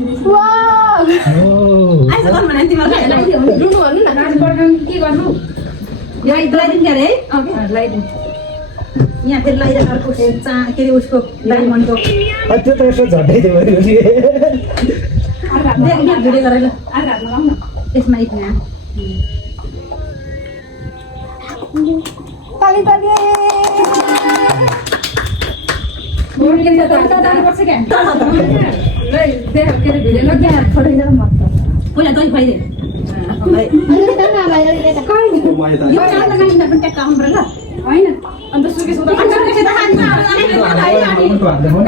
वाह आइस गर्नु भने तिमीलाई रुनु भन्नु न के गर्नु लगाइदिनु के अरे लगाइदिनु यहाँ फेरि लगाइदिएर अर्को के अरे उसको डायमन्डको त्यो त यसो झट्टै थियो भने देख भिडियो गरेर हातमा लाउन यसमा इतना ताली ताली बोर्डले त दादा पर्छ के ल देख के भिडियो लग गया थोड़ी जरा मत पहिला दही खुवाइदे अनि त न भाइ अहिले त यो चाहना पनि पनि ट्याक्का आउनु पर्यो ल हैन अन्त सुके सुदा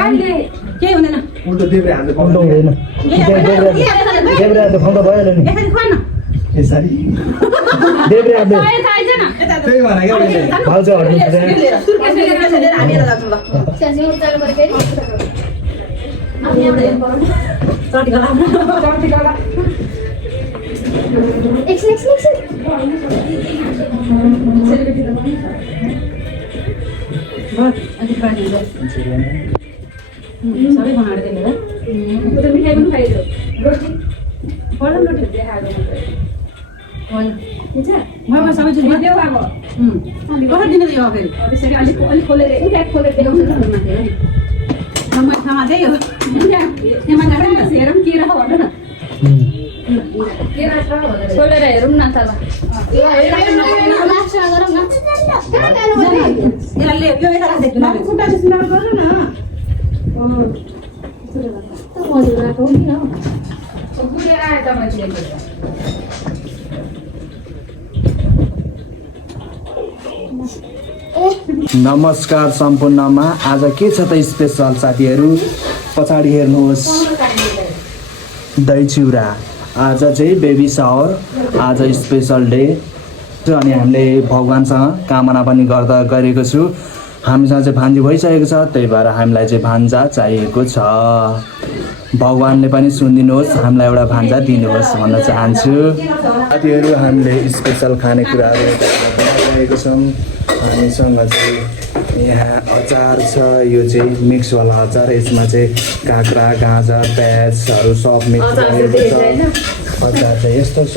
गाइले के हुँदैन उल्टो देब्रे हाल्दै कम्लो हुँदैन देब्रे हाल्दै खुवाउँदा भइहाल्यो नि यसरी खुवा न यसरी देब्रे हाल्दै थाहै छैन त्यही भने क्या मैले भाउजू हट्नु पर्छ सुर्केसले हालेर जान्छौँ ल साझी उचाल्नु पर्यो फेरि अनि एउटा चटी गला चर्ती गला एकछिन सेलिब्रेटी त बस अनि पानी दे सबै बनाएर दिने ल उता मिठाई पनि खाइदियो रोटी बडा रोटी देखाएको होइन हुन्छ म सबै जुन देऊ अब कसरी दिने यो फेरि त्यसरी अलिक खोलेर उता खोलेर देखाउँछ नम्बर ठाउँमा चाहिँ यो यहाँ माथि हेरौँ के रह भन्नु न के रहेछ खोलेर हेरौँ न त ल लास्टमा गरौँ न यसलाई ले यो यता राख्दै खुट्टा चाहिँ सुनार गर्नु न मजुर राखौँ नि न बुझेर आयो तपाईँले नमस्कार सम्पूर्णमा आज के छ त स्पेसल साथीहरू पछाडि हेर्नुहोस् दही चिउरा आज चाहिँ बेबी सावर आज स्पेसल डे अनि हामीले भगवान्सँग कामना पनि गरेको छु हामीसँग चाहिँ भान्जी भइसकेको छ त्यही भएर हामीलाई चाहिँ भान्जा चाहिएको छ भगवान्ले पनि सुनिदिनुहोस् हामीलाई एउटा भान्जा दिनुहोस् भन्न चाहन्छु साथीहरू हामीले स्पेसल खानेकुराहरू बनाइरहेको छौँ हामीसँग चाहिँ यहाँ अचार छ यो चाहिँ मिक्सवाला अचार यसमा चाहिँ काँक्रा गाजर प्याजहरू सब मिक्स गरेको छ अचार चाहिँ यस्तो छ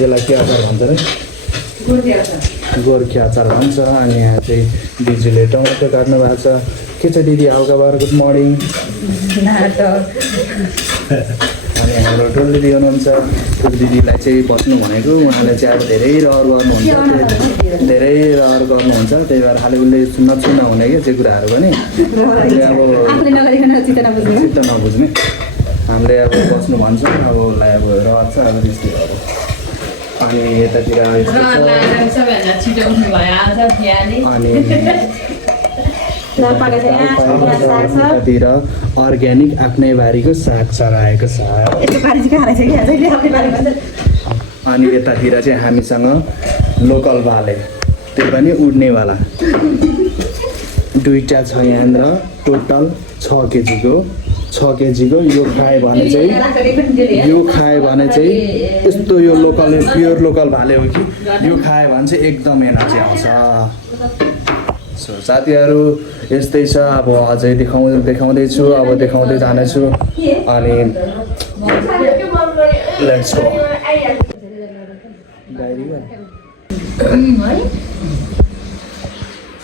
यसलाई के अचार भन्छ रे गोर्खे अचार भन्छ अनि यहाँ चाहिँ दिदीले टमाटर काट्नु भएको छ के छ दिदी हल्का बार गुड मर्निङ अनि हाम्रो ठुलो दिदी हुनुहुन्छ ठुलो दिदीलाई चाहिँ बस्नु भनेको उहाँले चाहिँ अब धेरै रहर गर्नुहुन्छ त्यही भएर खालि उसले नचुना हुने क्या त्यो कुराहरू पनि अब चित्त नबुझ्ने हामीले अब बस्नु भन्छ अब उसलाई अब रहर छ अब त्यस्तैहरू अनि यतातिर अनि यतातिर अर्ग्यानिक आफ्नै बारीको साग सराएको छ अनि यतातिर चाहिँ हामीसँग लोकल भाले त्यो पनि उड्नेवाला दुईवटा छ यहाँनिर टोटल 6 केजीको यो खायो भने चाहिँ यस्तो यो लोकल प्योर लोकल भाले हो कि यो खायो भने चाहिँ एकदम एनर्जी आउँछ सो साथीहरू यस्तै छ अब अझै देखाउँदैछु अब देखाउँदै जानेछु अनि लेट्स गो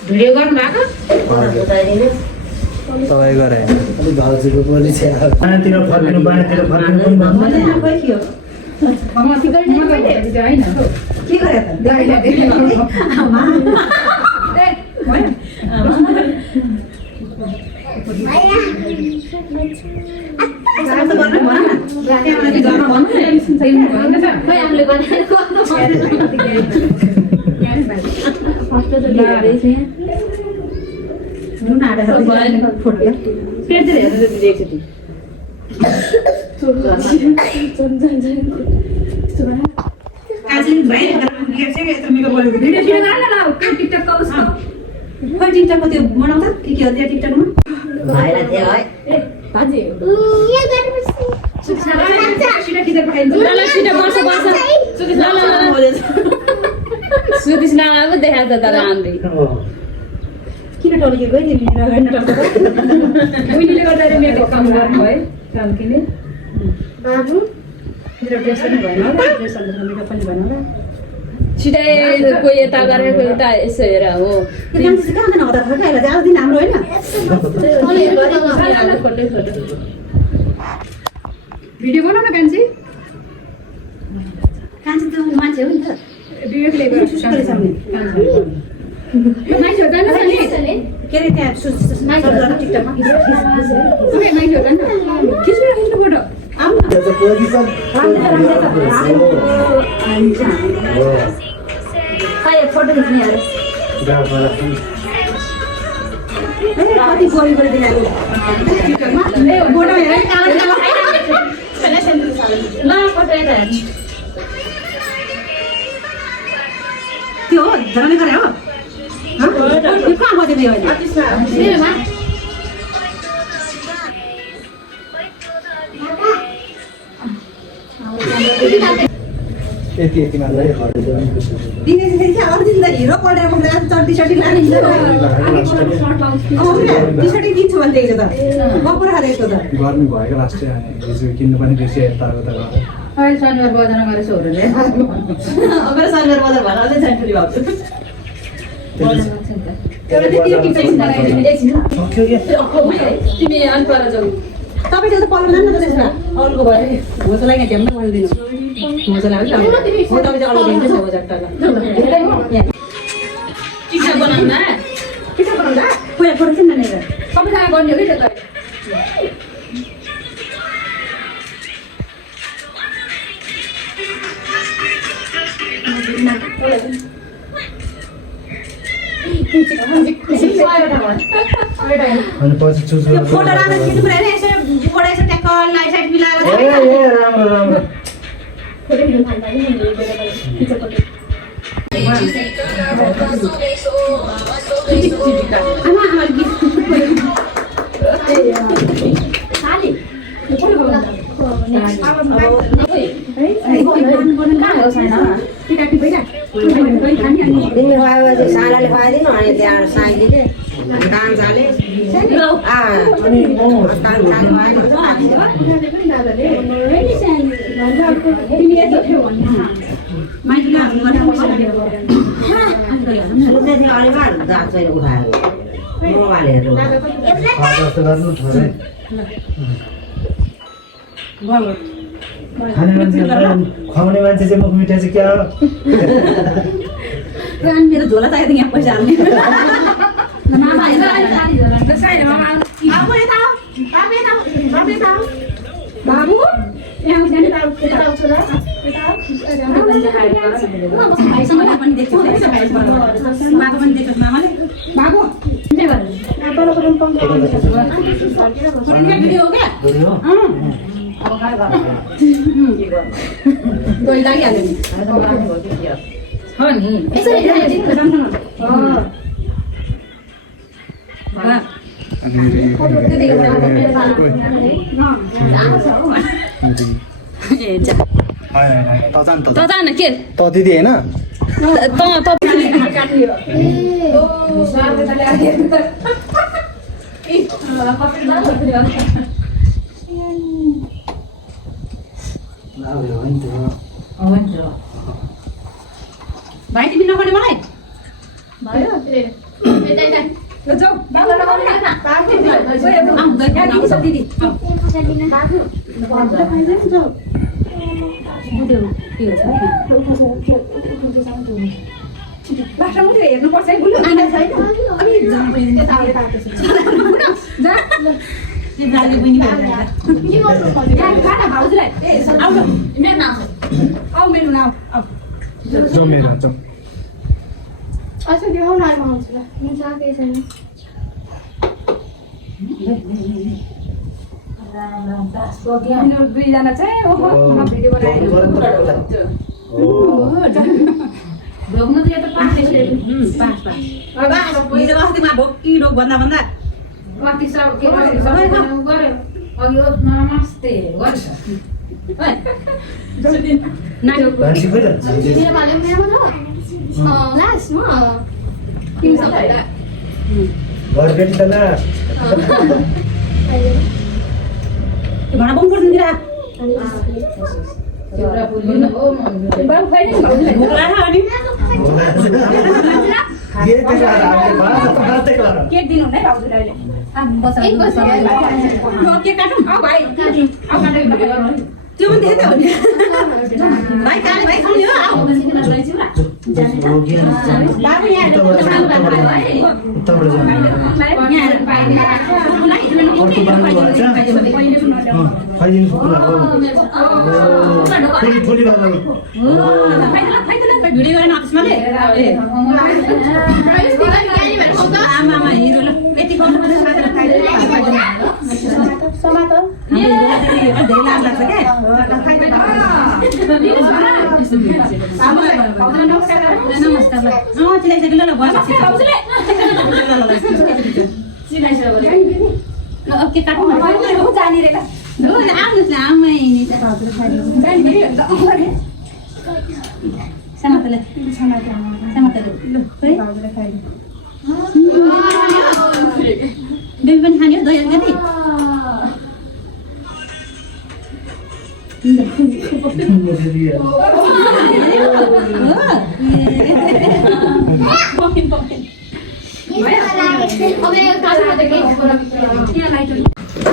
भिडियो गर्नु भएको तपाईँ गरे भाउजूको पनि छ बायाँतिर फर्किनु पनि टिकटकको त्यो बनाउँदा के हो त्यो टिकटकमा किन टल्केको है तिमी उनीले गर्दाखेरि मेरो काम गर्नु है काम किने बाबु मेरो ड्रेस पनि भएन होला ड्रेस अन्त मेरो पनि भएन होला छिटै कोही यता गरे कोही यता यसो हेर हो त्यो काम चाहिँ कहाँ नहुँदा थाहा खाइला आज दिन हाम्रो होइन भिडियो बनाउन कान्छी कान्छी त्यो मान्छे हो नि त भिडियो प्ले गर्छु सुस्केर सामने मान्छेहरू जानु छ नि के अरे त्यहाँ टिकटकमा ओके मान्छेहरू जानु खिच्नु फोटो आउनु न खै फोटो खिच्ने अरे कति गोरी गोरी दिलाएको टिकटकमा ए फोटो हेर कालो कालो ल फोटो हेर त्यो हो झरने गरे हो यो कहाँ बजेको यो अहिले मेरोमा यति मात्रै विदेशी देखि अरू दिन त हिरो पढेर मैले आज चड्डी सड्डी लाने टी सर्टै किन्छु भने देखेको त बपर खाँदैछ त गर्नु भएको लास्टै हिजो किन्नु पनि बेसी यताउता गरेर अहिले शनिबार बजार गएर छोरोले अब शनिबार बजार भएर अझै सेन्ट्री भएको एउटा चाहिँ त्यो टिप्स लगाइदिनु एकछिन तिमी अनपर जाऊ तपाईँ त्यो त पल्लो जानु न त त्यसमा अरूको भयो नि घोसलाई यहाँ झ्याम्मै बनाइदिनु घोसलाई पनि हो तपाईँ चाहिँ अरू दिन्छ हो जट्टालाई टिप्स बनाउन के बनाउँदा पहिला फोटो किन ननेर सबैजना गर्ने हो कि त्यो त अनि पछि चुज त्यो फोटो राम्रो खिच्नु पऱ्यो नि यसो फोटो यसो ट्याक्क लाइट साइड मिलाएर राम्रो राम्रो तिमीले खुवाएपछि सानाले खुवाइदिनु अनि त्यहाँ साइलीले कान्छाले मोबाइलहरू जस्तो गर्नु थोरै खाने मान्छे खुवाउने मान्छे चाहिँ मुख मिठाई चाहिँ क्या हो मेरो झोला चाहिएको यहाँ पैसा हाल्ने बाबु भाइसँग पनि देख्छु माको पनि देख्छु मामाले बाबु भिडियो हो क्या दोही लागिहाल्यो नि हो नि यसरी त जान के त दिदी होइन भाइ तिमी नगर्ने मलाई भयो जाऊ दिदी बाख्रा मात्रै हेर्नुपर्छ है बुल्नु अनि जानु पनि दाजु बहिनी खाना भाउजूलाई आऊ न मेरो नाम आऊ मेरो नाम आऊ जो मेरो जो अच्छा त्यो हौ नाम आउँछ ल हुन्छ केही छैन यिनीहरू दुईजना चाहिँ ओहो भिडियो बनाइदिनु ढोग्नु त यो त पाँच हिजो अस्तिमा ढोकी ढोक भन्दा भन्दा कति सब के गर्यो अघि नमस्ते गर्छ भान्जी खोइ त मेरो भाले मेरो लास्ट म तिमीसँग होला घर बेटी त ला भाँडा बम पर्दिनतिर बाबु खै नि भाउजूले भोक लाग्यो अनि केक दिनु हुँदै भाउजूले अहिले के काटौँ भाइ त्यो पनि त्यही त हो नि भाइ काले भाइ खाउने हो आऊ बाबु यहाँ भिडियो गरेन अफिसमाले आमा हिरो ल यति गर्नु पर्छ धेरै लाभ लाग्छ क्या चिलाइसक्यो ल भयो के काट्नु जानिरहेको आउनुहोस् न आमै समातले बेबी पनि खाने हो दही अलिकति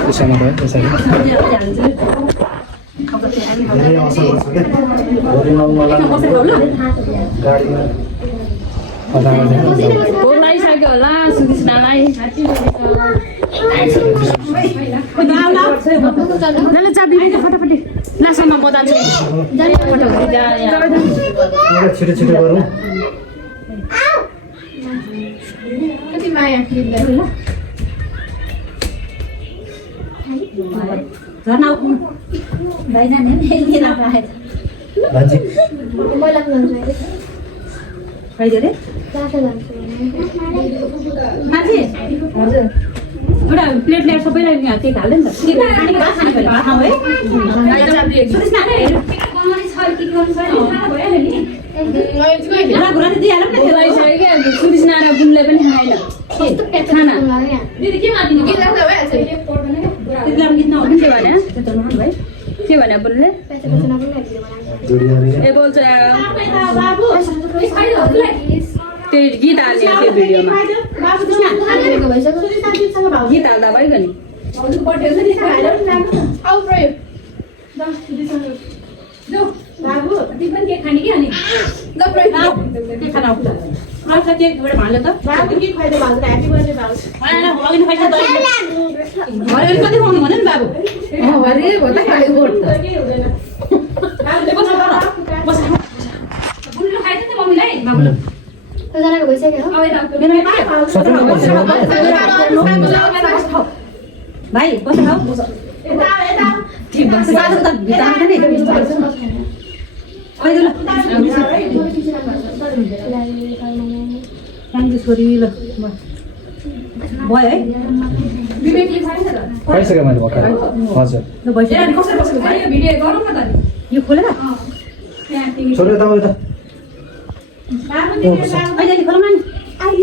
त्यसमा भयो त्यसरी भोक लागिसक्यो होला सुकृष्णलाई फटाफटी लासम्म म जान्छु छिटो छिटो गरौँ कति माया झर्ना भाइ जाने भान्जी पहिला खाइदियो अरे मान्छे हजुर एउटा प्लेट ल्याएर सबैलाई यहाँ केक हाल्दै नि त केक खाने खाने भएर भात खाऊ है घुरा त दिइहालौँ न सुकृष्ण र बुनले पनि खाएन खाना के भने बुनले ए बोल्छ त्यो गीत हाल्ने त्यो भिडियोमा गीत हाल्दा भइगयो नि कति खुवाउनु भने नि बाबु भाइ बस खाऊ छोरी ल भयो है खाइसकेँ मैले भर्खर हजुर यो खोलेर छोरी यता यता अहिले खोलौँ न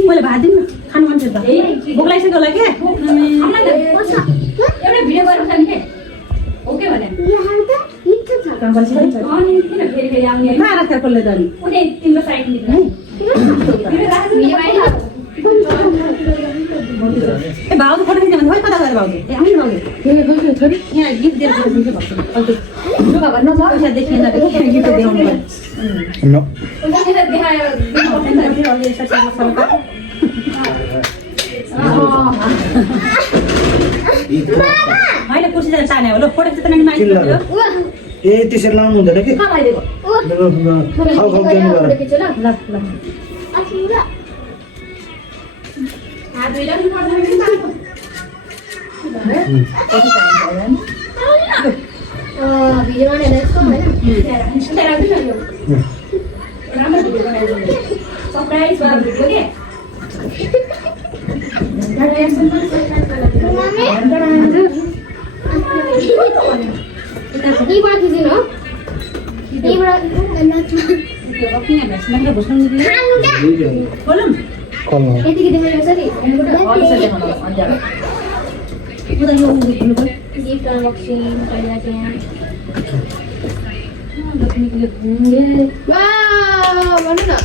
मैले भात दिउँ न खानु मन छ त भोक लागिसक्यो होला क्या एउटा भिडियो गरेर खाने के ओके भने कसले त उनी तिम्रो साइड दिनु ए भाउजू फोटो खिच्ने भने कता गएर भाउजू ए आउनु भाउजू यहाँ गिफ्ट दिएर फोटो खिच्नु पर्छ पैसा देखिएन गिफ्ट देखाउनु मैले कुर्सी जाने ताने हो ल फोटो खिच्न मान्छे ए त्यसरी लाउनु हुँदैन कि खाऊ खाऊ दिनु गर गिफ्ट अनबक्सिङ वाह भन्नु न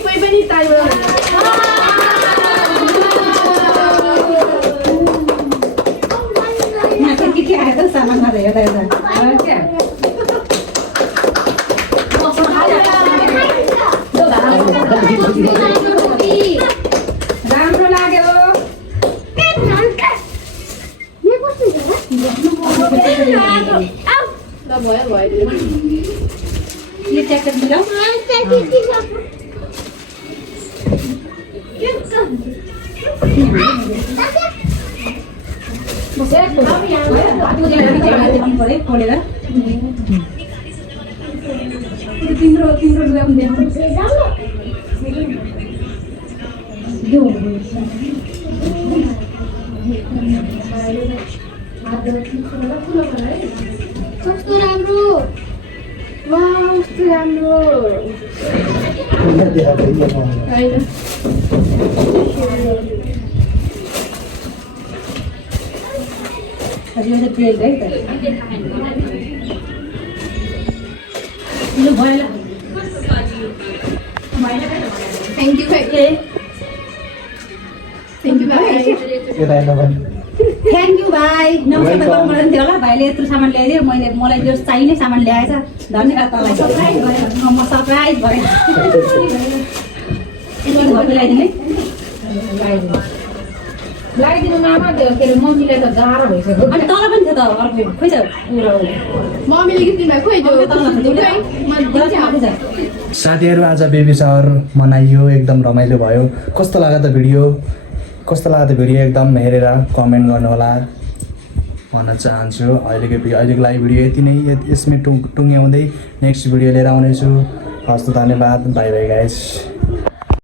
कोही पनि के आयो त सामान हेर्दा हेर्दा राम्रो लाग्यो यो ट्याक्टर मिलाऊ खोलेर तिम्रो लुगा पनि कस्तो राम्रो वाह कस्तो राम्रो यो चाहिँ बेल्ट है त लु भयो थ्याङ्क यू भाइ थ्याङ्क यू भाइ थ्याङ्क यू भाइ नमस्ते त गर्नु पर्दैन थियो होला भाइले यत्रो सामान ल्याइदियो मलाई जो चाहिने सामान ल्याएछ धन्यवाद तपाईँलाई सरप्राइज भयो म सरप्राइज भएँ घरको ल्याइदिनु है लगाइदिनु मामा के अरे मम्मीलाई त गाह्रो भइसक्यो अनि तल पनि थियो त अर्को खोइ त मम्मीले गीत दिनुभयो खोइ साथीहरू आज बेबी सावर मनाइयो एकदम रमाइलो भयो कस्तो लाग्यो त भिडियो एकदम हेरेर कमेन्ट गर्नुहोला भन्न चाहन्छु अहिलेको लागि भिडियो यति नै यसमै टुङ्ग्याउँदै नेक्स्ट भिडियो लिएर आउनेछु हस्त धन्यवाद बाई बाई गाइस